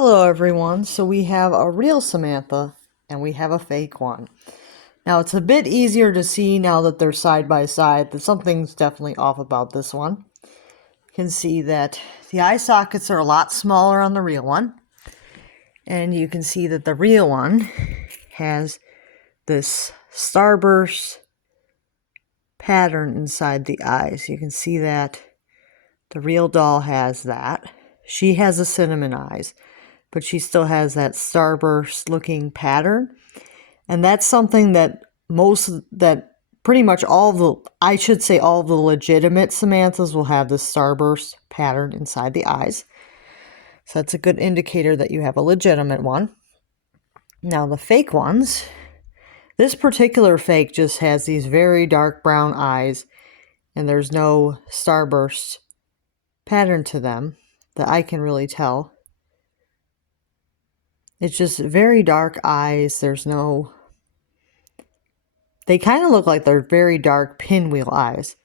Hello everyone, so we have a real Samantha and we have a fake one. Now it's a bit easier to see now that they're side by side that something's definitely off about this one. You can see that the eye sockets are a lot smaller on the real one. And you can see that the real one has this starburst pattern inside the eyes. You can see that the real doll has that. She has the cinnamon eyes, but she still has that starburst looking pattern. And that's something that pretty much all the legitimate Samanthas will have this starburst pattern inside the eyes. So that's a good indicator that you have a legitimate one. Now the fake ones, this particular fake just has these very dark brown eyes and there's no starburst pattern to them that I can really tell. It's just very dark eyes. They kind of look like they're very dark pinwheel eyes.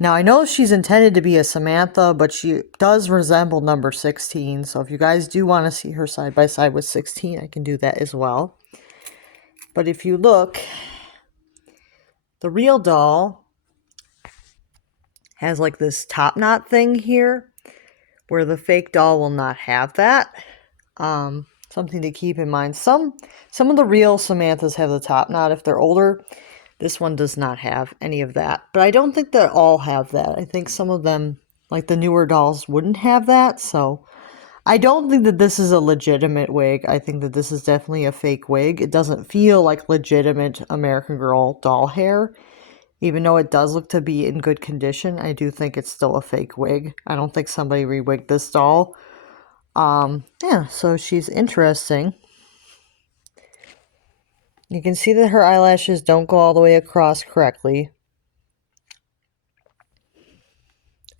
Now, I know she's intended to be a Samantha, but she does resemble number 16. So if you guys do want to see her side by side with 16, I can do that as well. But if you look, the real doll has like this top knot thing here, where the fake doll will not have that. Something to keep in mind. Some of the real Samanthas have the top knot if they're older. This one does not have any of that. But I don't think that all have that. I think some of them, like the newer dolls, wouldn't have that. So I don't think that this is a legitimate wig. I think that this is definitely a fake wig. It doesn't feel like legitimate American Girl doll hair. Even though it does look to be in good condition, I do think it's still a fake wig. I don't think somebody re-wigged this doll. Yeah, so she's interesting. You can see that her eyelashes don't go all the way across correctly.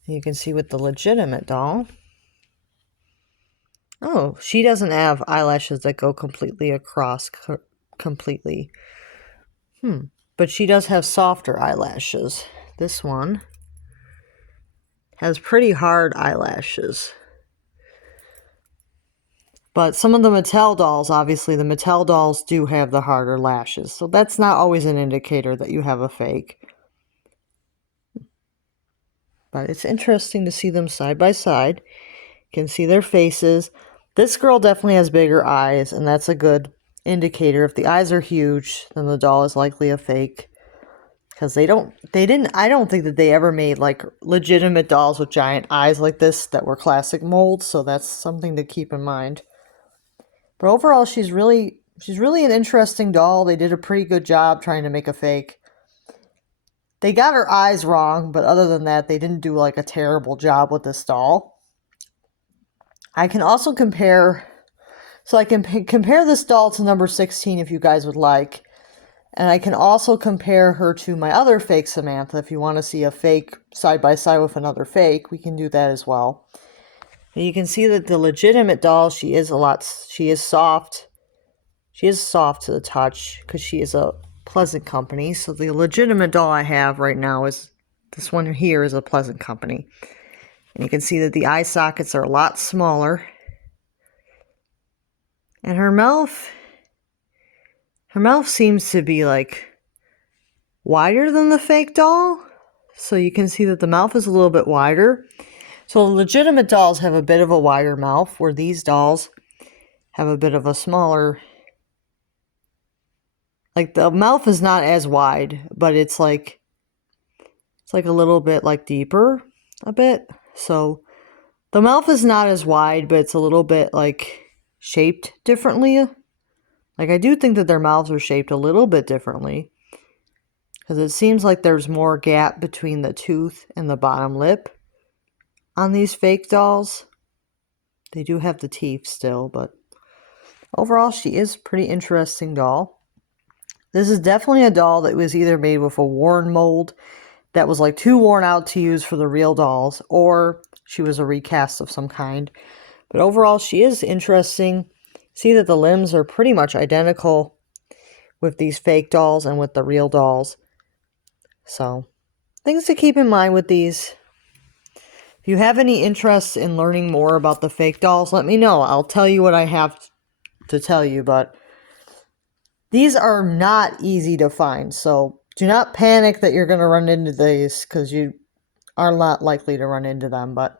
You can see with the legitimate doll. Oh, she doesn't have eyelashes that go completely across completely. But she does have softer eyelashes. This one has pretty hard eyelashes. But some of the Mattel dolls, obviously, the Mattel dolls do have the harder lashes. So that's not always an indicator that you have a fake. But it's interesting to see them side by side. You can see their faces. This girl definitely has bigger eyes, and that's a good indicator. If the eyes are huge, then the doll is likely a fake. Because I don't think that they ever made like legitimate dolls with giant eyes like this that were classic molds. So that's something to keep in mind. But overall, she's really an interesting doll. They did a pretty good job trying to make a fake. They got her eyes wrong, but other than that, they didn't do like a terrible job with this doll. I can also compare, so I can compare this doll to number 16 if you guys would like. And I can also compare her to my other fake Samantha. If you want to see a fake side by side with another fake, we can do that as well. You can see that the legitimate doll, she is soft. She is soft to the touch because she is a Pleasant Company. So the legitimate doll I have right now is, this one here is a Pleasant Company. And you can see that the eye sockets are a lot smaller. And her mouth seems to be like wider than the fake doll. So you can see that the mouth is a little bit wider. So legitimate dolls have a bit of a wider mouth, where these dolls have a bit of a smaller, like the mouth is not as wide, but it's like a little bit like deeper a bit. So the mouth is not as wide, but it's a little bit like shaped differently. Like I do think that their mouths are shaped a little bit differently, because it seems like there's more gap between the tooth and the bottom lip on these fake dolls. They do have the teeth still, but overall she is a pretty interesting doll. This is definitely a doll that was either made with a worn mold that was like too worn out to use for the real dolls, or she was a recast of some kind. But overall she is interesting. See that the limbs are pretty much identical with these fake dolls and with the real dolls. So things to keep in mind with these. If you have any interest in learning more about the fake dolls, let me know. I'll tell you what I have to tell you, but these are not easy to find, so do not panic that you're going to run into these, because you are not likely to run into them, but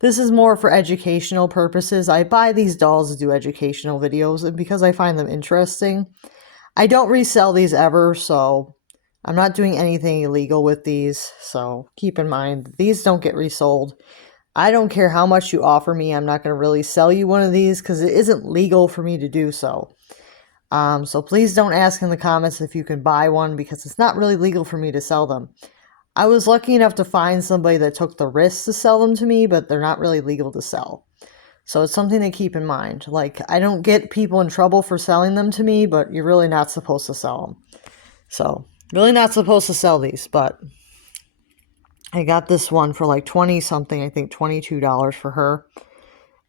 this is more for educational purposes. I buy these dolls to do educational videos, and because I find them interesting. I don't resell these ever, so I'm not doing anything illegal with these, so keep in mind, these don't get resold. I don't care how much you offer me, I'm not going to really sell you one of these because it isn't legal for me to do so. So please don't ask in the comments if you can buy one because it's not really legal for me to sell them. I was lucky enough to find somebody that took the risk to sell them to me, but they're not really legal to sell. So it's something to keep in mind. Like, I don't get people in trouble for selling them to me, but you're really not supposed to sell them. So, really not supposed to sell these, but I got this one for like 20 something, I think $22 for her.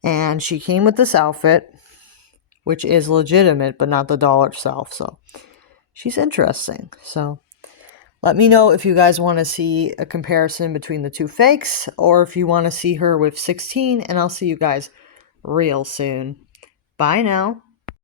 And she came with this outfit, which is legitimate, but not the doll itself. So, she's interesting. So, let me know if you guys want to see a comparison between the two fakes, or if you want to see her with 16, and I'll see you guys real soon. Bye now.